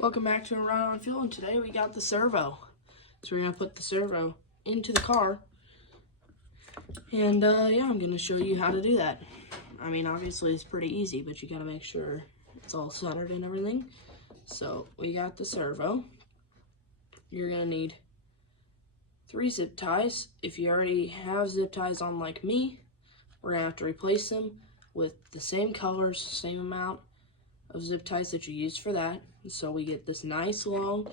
Welcome back to Around on Fuel, and today we got the servo. So we're going to put the servo into the car, and yeah, I'm going to show you how to do that. I mean, obviously it's pretty easy, but you got to make sure it's all centered and everything. So we got the servo. You're going to need 3 zip ties. If you already have zip ties on like me, we're going to have to replace them with the same colors, same amount of zip ties that you used for that. So we get this nice long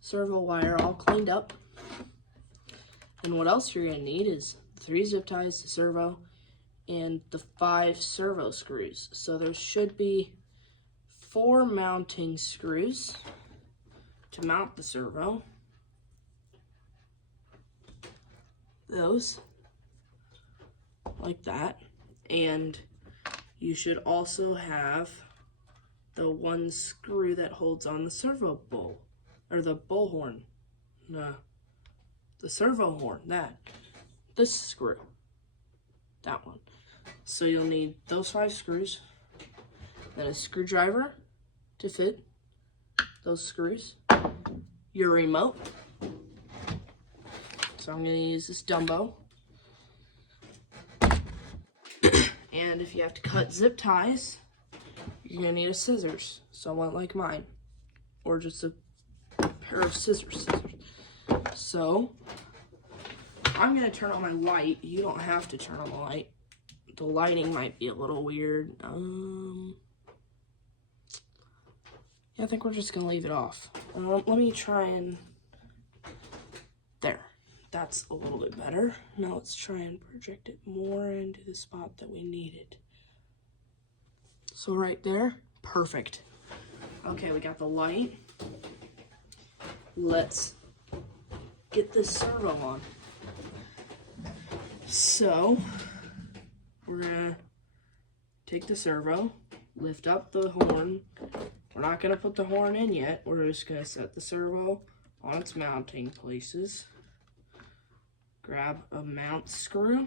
servo wire all cleaned up. And what else you're going to need is 3 zip ties, the servo, and the 5 servo screws. So there should be 4 mounting screws to mount the servo. Those, like that. And you should also have the 1 screw that holds on the servo bowl, or the bullhorn. No, the servo horn, this screw, that one. So you'll need those 5 screws, then a screwdriver to fit those screws, your remote. So I'm going to use this Dumbo. And if you have to cut zip ties, you're going to need a scissors, somewhat like mine, or just a pair of scissors. So I'm going to turn on my light. You don't have to turn on the light. The lighting might be a little weird. Yeah, I think we're just going to leave it off. Let me try and... There. That's a little bit better. Now let's try and project it more into the spot that we needed. So right there, perfect. Okay, we got the light. Let's get this servo on. So we're gonna take the servo, lift up the horn. We're not gonna put the horn in yet. We're just gonna set the servo on its mounting places. Grab a mount screw.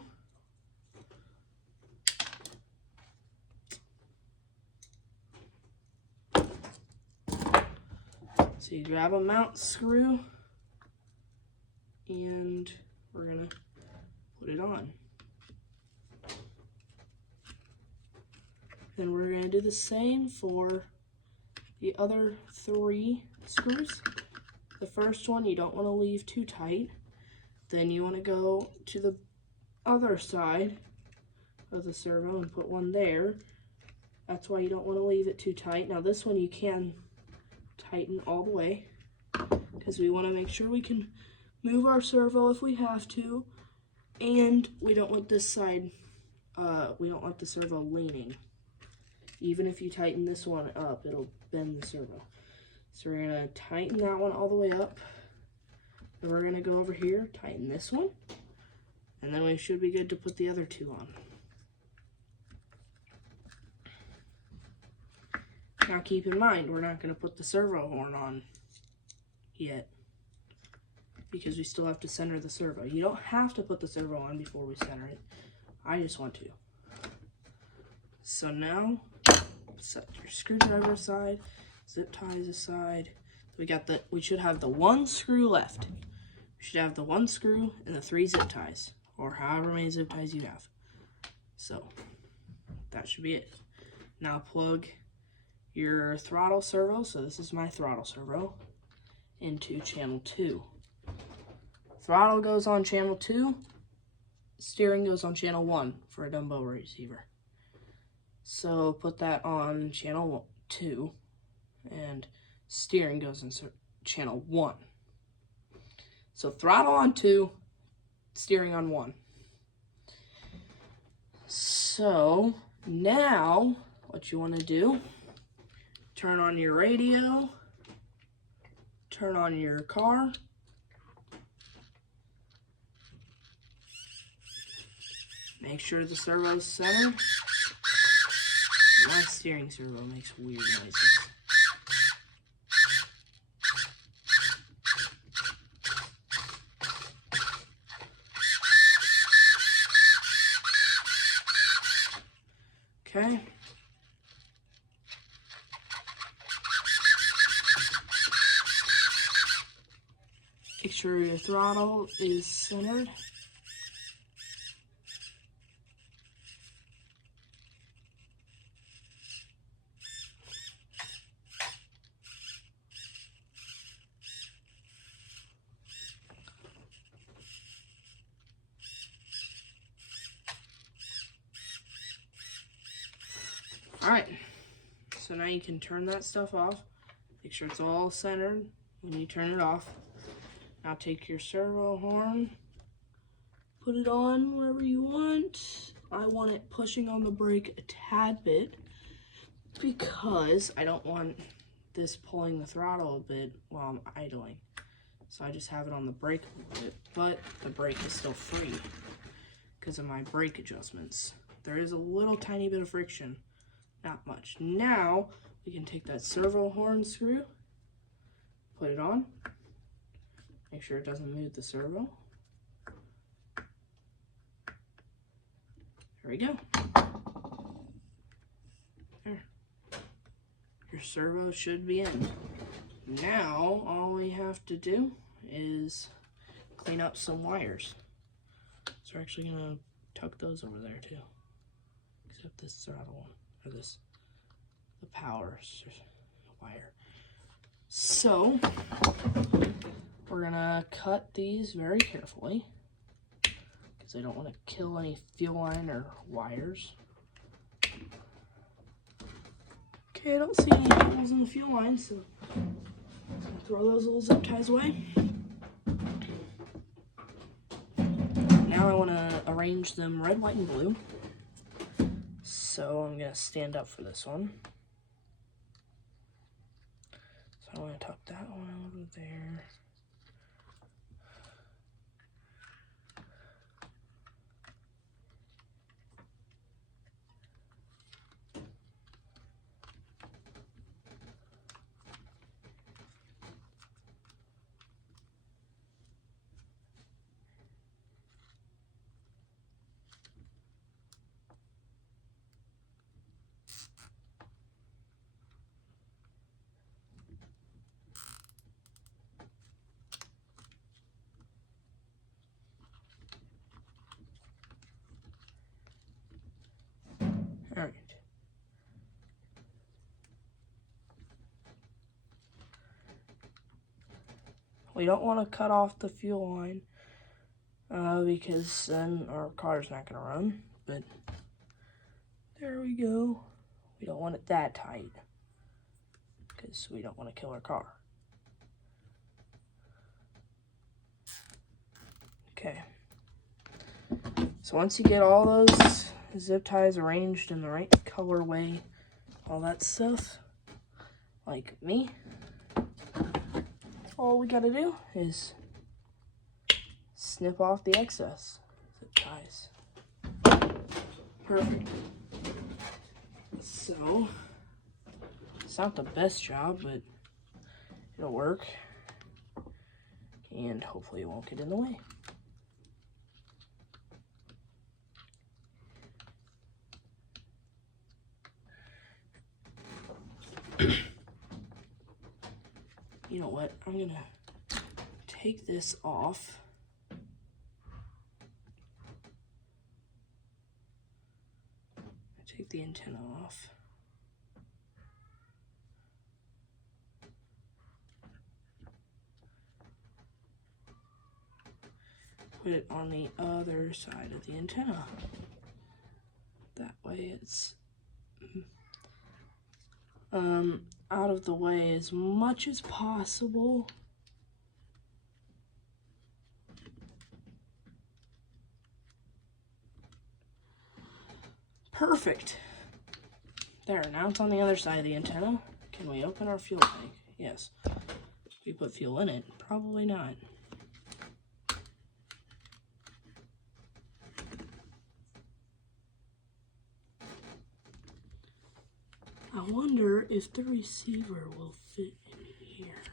So you grab a mount screw and we're gonna put it on. Then we're gonna do the same for the other 3 screws. The first one you don't want to leave too tight. Then you want to go to the other side of the servo and put one there. That's why you don't want to leave it too tight. Now this one you can tighten all the way, because we want to make sure we can move our servo if we have to, and we don't want this side, we don't want the servo leaning. Even if you tighten this one up, it'll bend the servo. So we're going to tighten that one all the way up. Then we're going to go over here, tighten this one, and then we should be good to put the other 2 on. Now keep in mind, we're not going to put the servo horn on yet, because we still have to center the servo. You don't have to put the servo on before we center it. I just want to. So now, set your screwdriver aside, zip ties aside. We should have the 1 screw left. We should have the 1 screw and the 3 zip ties, or however many zip ties you have. So that should be it. Now plug your throttle servo, so this is my throttle servo, into channel 2. Throttle goes on channel 2, steering goes on channel 1 for a Dumbo receiver. So put that on channel 2, and steering goes in channel 1. So throttle on 2, steering on 1. So now what you want to do, turn on your radio, turn on your car, make sure the servo's centered. My steering servo makes weird noises. Okay. Make sure your throttle is centered. Alright, so now you can turn that stuff off. Make sure it's all centered when you turn it off. Now take your servo horn, put it on wherever you want. I want it pushing on the brake a tad bit because I don't want this pulling the throttle a bit while I'm idling. So I just have it on the brake a little bit, but the brake is still free because of my brake adjustments. There is a little tiny bit of friction. Not much. Now, we can take that servo horn screw, put it on, make sure it doesn't move the servo. There we go. There. Your servo should be in. Now, all we have to do is clean up some wires. So we're actually going to tuck those over there too. Except this throttle one. Or this, the power wire. So, we're gonna cut these very carefully because I don't want to kill any fuel line or wires. Okay, I don't see any holes in the fuel line, so I'll throw those little zip ties away. Now I want to arrange them red, white, and blue. So I'm going to stand up for this one. So I want to tuck that one over there. All right. We don't want to cut off the fuel line because then our car's not going to run, but there we go. We don't want it that tight because we don't want to kill our car. Okay. So once you get all those zip ties arranged in the right colorway, all that stuff, like me, all we gotta do is snip off the excess zip ties. Perfect. So, it's not the best job, but it'll work, and hopefully it won't get in the way. You know what? I'm gonna take this off. Take the antenna off. Put it on the other side of the antenna. That way it's out of the way as much as possible. Perfect. There, now it's on the other side of the antenna. Can we open our fuel tank? Yes. We put fuel in it? Probably not. I wonder if the receiver will fit in here.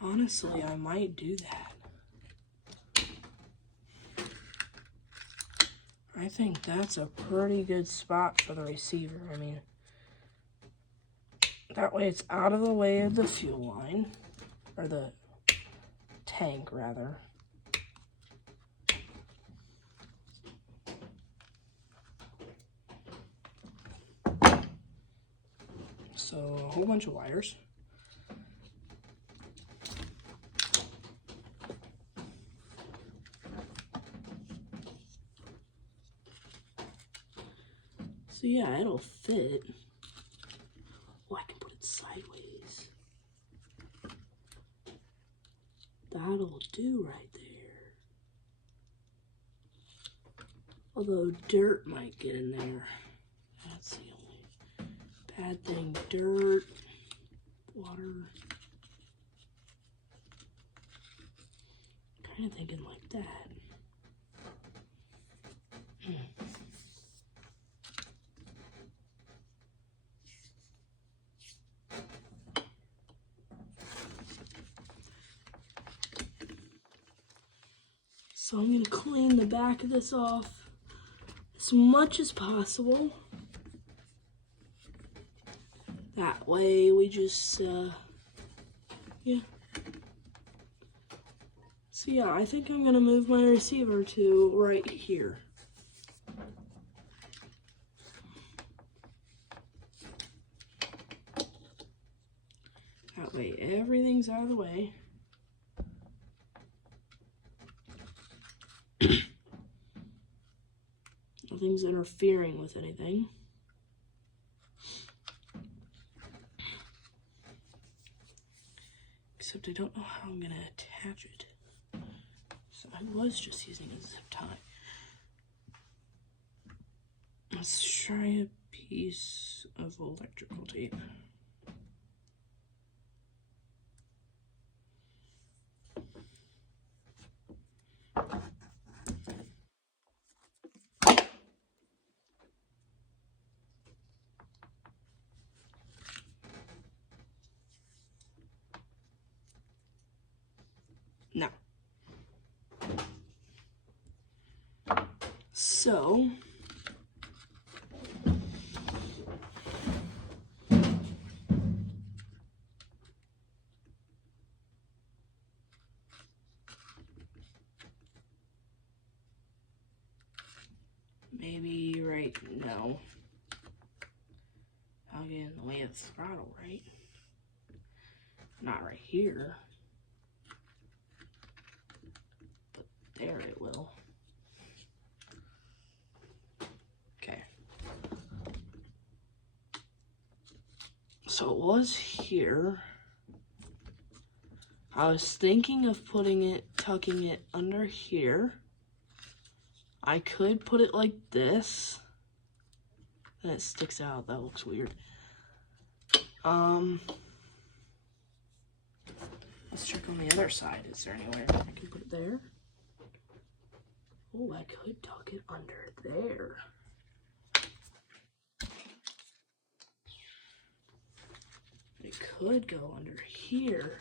Honestly, I might do that. I think that's a pretty good spot for the receiver. I mean, That way it's out of the way of the fuel line, or the tank rather. So a whole bunch of wires. So yeah, it'll fit. Oh, I can put it sideways. That'll do right there. Although dirt might get in there. That's the only bad thing. Dirt, water. Kind of thinking like that. So I'm going to clean the back of this off as much as possible. That way we just, yeah. So yeah, I think I'm going to move my receiver to right here. That way everything's out of the way. Nothing's interfering with anything. Except I don't know how I'm going to attach it. So I was just using a zip tie. Let's try a piece of electrical tape. Now, so maybe right now I'll get in the way of the throttle, right? Not right here. There it will. Okay. So it was here. I was thinking of tucking it under here. I could put it like this. And it sticks out. That looks weird. Let's check on the other side. Is there anywhere I can put it there? Oh, I could tuck it under there. It could go under here.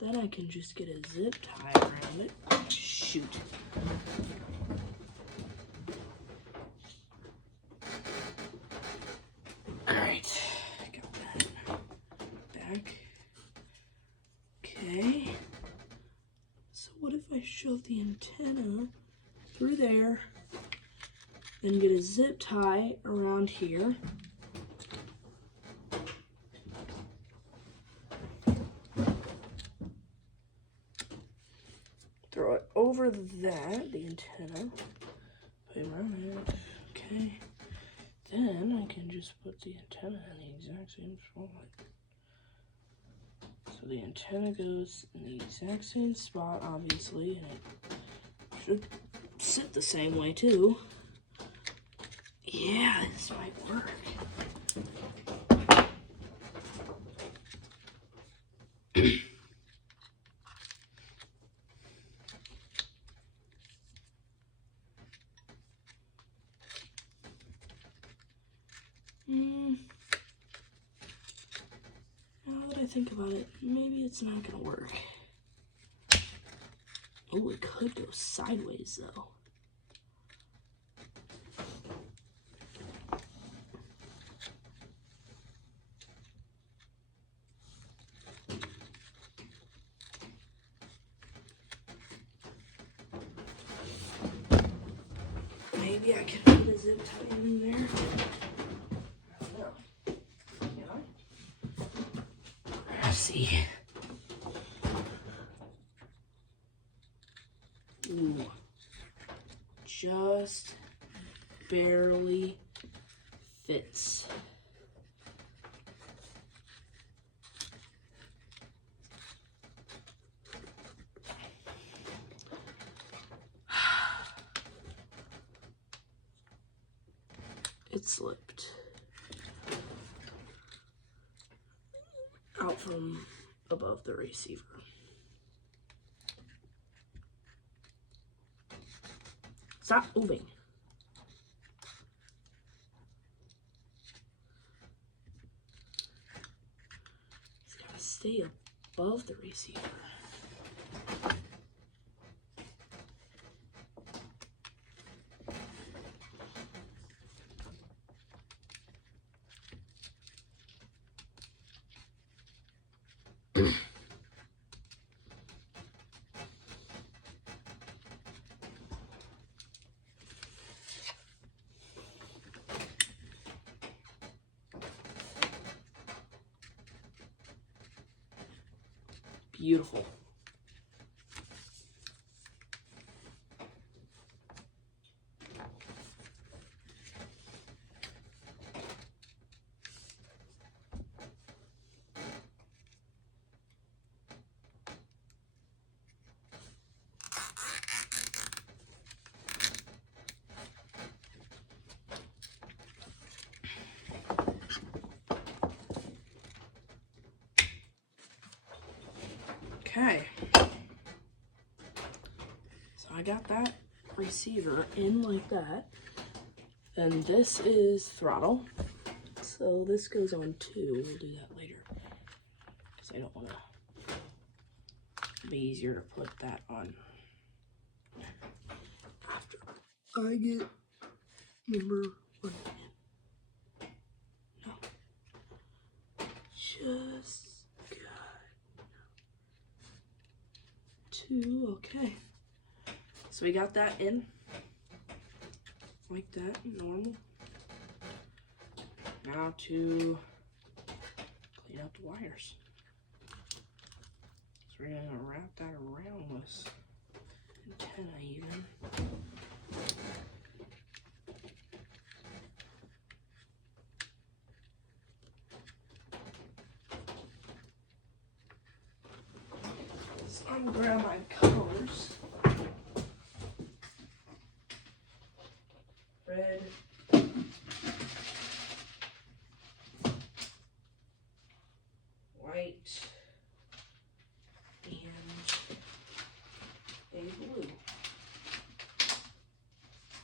Then I can just get a zip tie around it. Shoot. Alright, got that back. Okay. So what if I shove the antenna through there, then get a zip tie around here. Throw it over that, the antenna. Put it around it. Okay. Then I can just put the antenna in the exact same spot. So the antenna goes in the exact same spot, obviously, and it should sit the same way too. Yeah, this might work. Now that I think about it, maybe it's not gonna work. Oh, it could go sideways though. zip tie them in there. I don't know. Can I? Let's see. Ooh. Just barely fits. It slipped out from above the receiver. Stop moving. It's gotta stay above the receiver. Beautiful. Okay, so I got that receiver in like that, and this is throttle, so this goes on 2. We'll do that later, because I don't want to, it'll be easier to put that on after I get number 1. No, just 2, okay. So we got that in, like that, normal. Now to clean up the wires. So we're gonna wrap that around this antenna even. So I'm gonna grab my colors. Red, white, and a blue.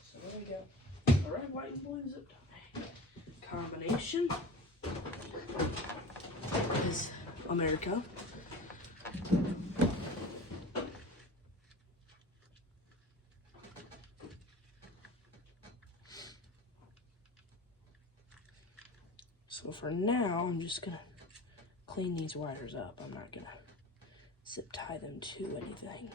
So there we go. The red, white, and blue zip tie combination is America. So for now, I'm just gonna clean these wires up. I'm not gonna zip tie them to anything.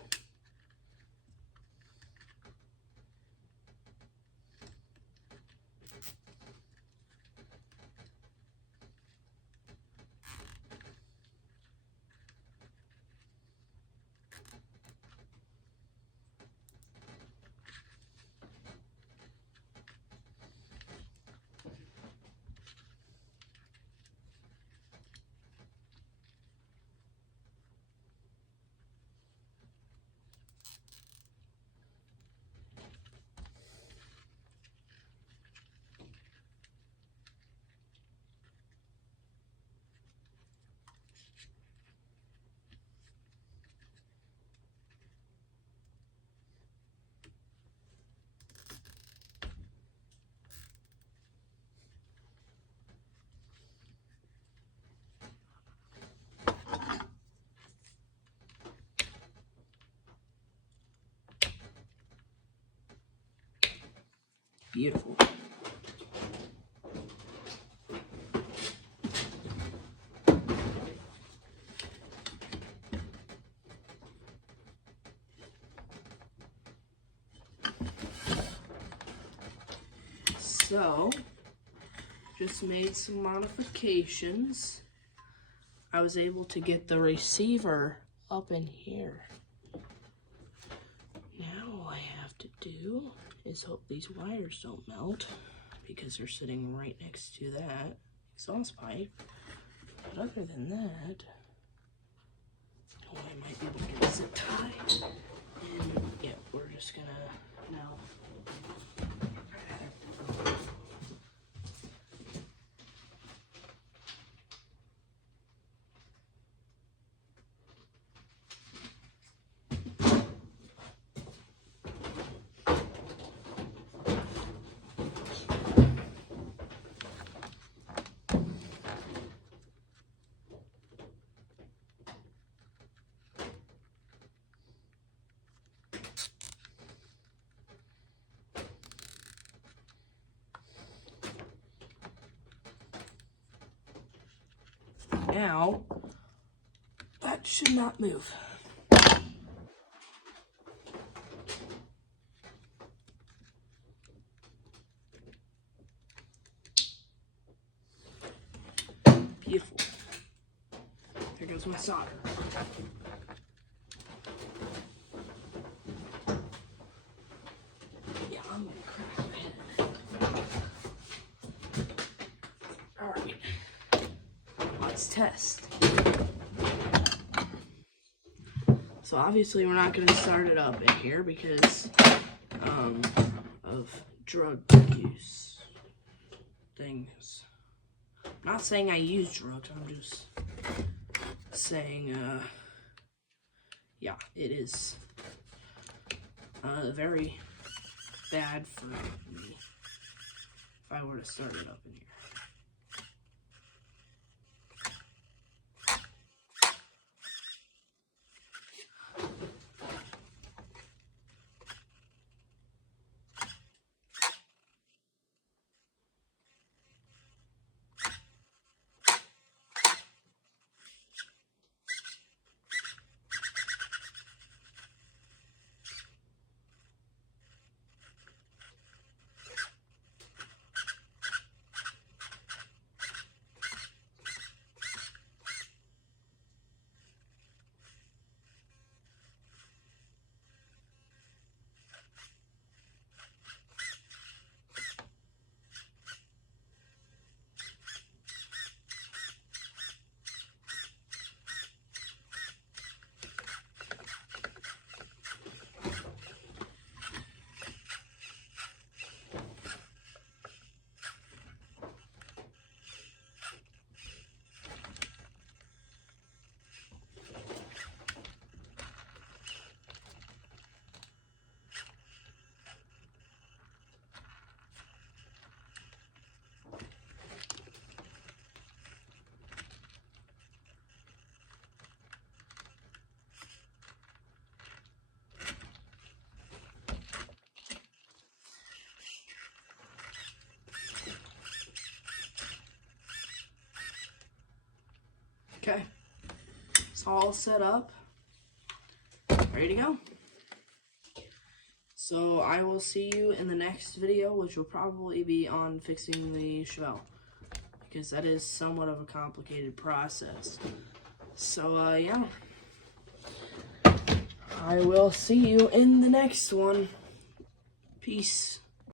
Beautiful. So, just made some modifications. I was able to get the receiver up in here. Now all I have to do is hope these wires don't melt, because they're sitting right next to that exhaust pipe. But other than that, I might be able to get a zip tie. And yeah, we're just gonna now. Now, that should not move. Beautiful. There goes my solder. Yeah, I'm gonna crack my head. Alright. Let's test. So obviously we're not going to start it up in here because of drug use things. I'm not saying I use drugs, I'm just saying, yeah, it is very bad for me if I were to start it up in here. Okay, it's all set up, ready to go. So I will see you in the next video, which will probably be on fixing the Chevelle, because that is somewhat of a complicated process. So yeah, I will see you in the next one. Peace.